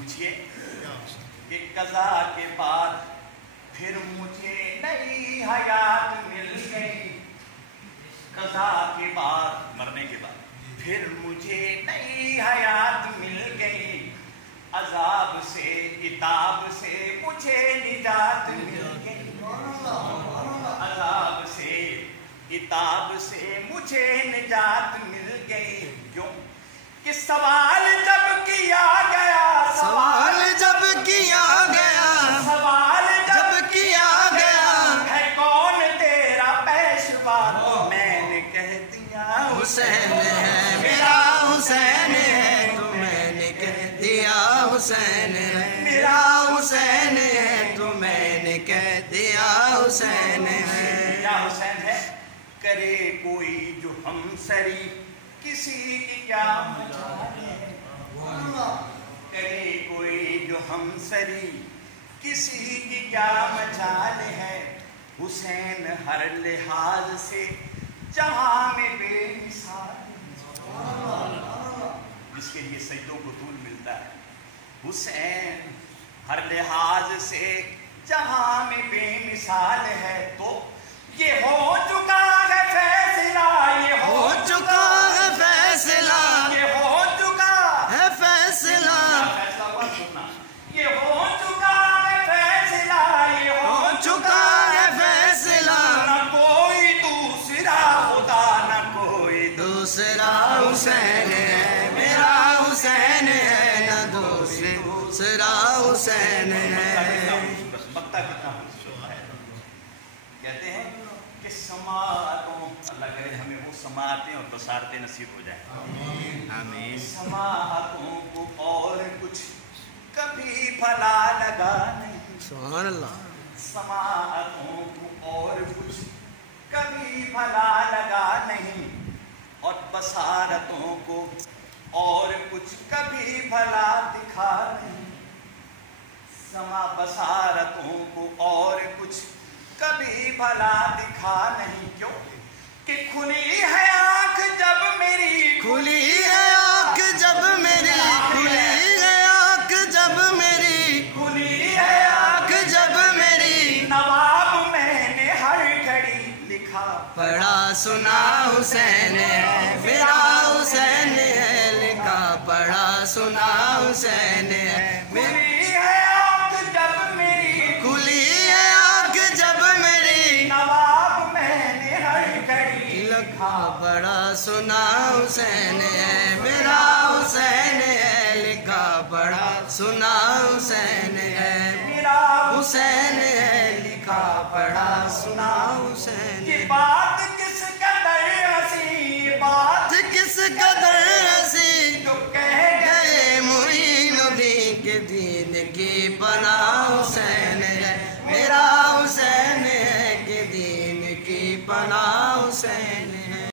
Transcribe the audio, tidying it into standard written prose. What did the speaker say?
پوچھئے کہ قضا کے بعد پھر مجھے نئی حیات مل گئی، قضا کے بعد مرنے کے بعد پھر مجھے نئی حیات مل گئی، عذاب سے عتاب سے مجھے نجات مل گئی، عذاب سے عتاب سے مجھے نجات مل گئی۔ کیوں کہ سوال جب کیا گیا، سوال جب کیا گیا، سوال جب کیا گیا، ہے کون تیرا پیشوا، تو میں نے کہہ دیا حسین ہے میرا حسین ہے، تو میں نے کہہ دیا حسین ہے میرا حسین ہے، تو میں نے کہہ دیا حسین ہے۔ یا حسین ہے، کرے کوئی جو ہم سری کسی کی کیا مجال ہے، کرے کوئی جو ہم سری کسی کی کیا مجال ہے، حسین ہر لحاظ سے جہاں میں بے مثال ہے، جس کے لیے سجدوں کو طول ملتا ہے، حسین ہر لحاظ سے جہاں میں بے مثال ہے، تو یہ ہو چکا ہے فیصلہ، یہ ہو چکا ہے فیصلہ، یہ ہو چکا ہے فیصلہ، فیصلہ ہوا سننا، یہ ہو چکا ہے فیصلہ، یہ ہو چکا ہے فیصلہ، نہ کوئی دوسرا خدا، نہ کوئی دوسرا حسین ہے میرا حسین ہے، نہ دوسرا حسین ہے۔ بکتا کتنا خوبصورت ہے، کہتے ہیں کہ سماعتوں، اللہ کرے ہمیں وہ سماعتیں اور بصارتیں نصیب ہو جائیں، آمین۔ سماعتوں کو اور کچھ کبھی بھلا لگا نہیں، سبحان اللہ۔ سماعتوں کو اور کچھ کبھی بھلا لگا نہیں، اور بصارتوں کو اور کچھ کبھی بھلا دکھا نہیں، سما بصارتوں کو اور کچھ کبھی بھلا دکھا نہیں، کیوں کہ کھلی ہے آنکھ جب میری، کھلی ہے آنکھ جب میری، کھلی ہے آنکھ جب میری، کھلی ہے آنکھ جب میری، نواب میں نے ہر گھڑی لکھا پڑھا سنا حسین ہے میرا حسین ہے، لکھا پڑھا سنا حسین ہے میرا، کھلی ہے آنکھ جب میری، کھلی ہے آنکھ جب میری، نواب میں نے ہر گھڑی لکھا پڑھا سنا حسین ہے میرا حسین ہے، لکھا پڑھا سنا حسین ہے میرا حسین ہے، لکھا پڑھا سنا حسین یہ ہے۔ بات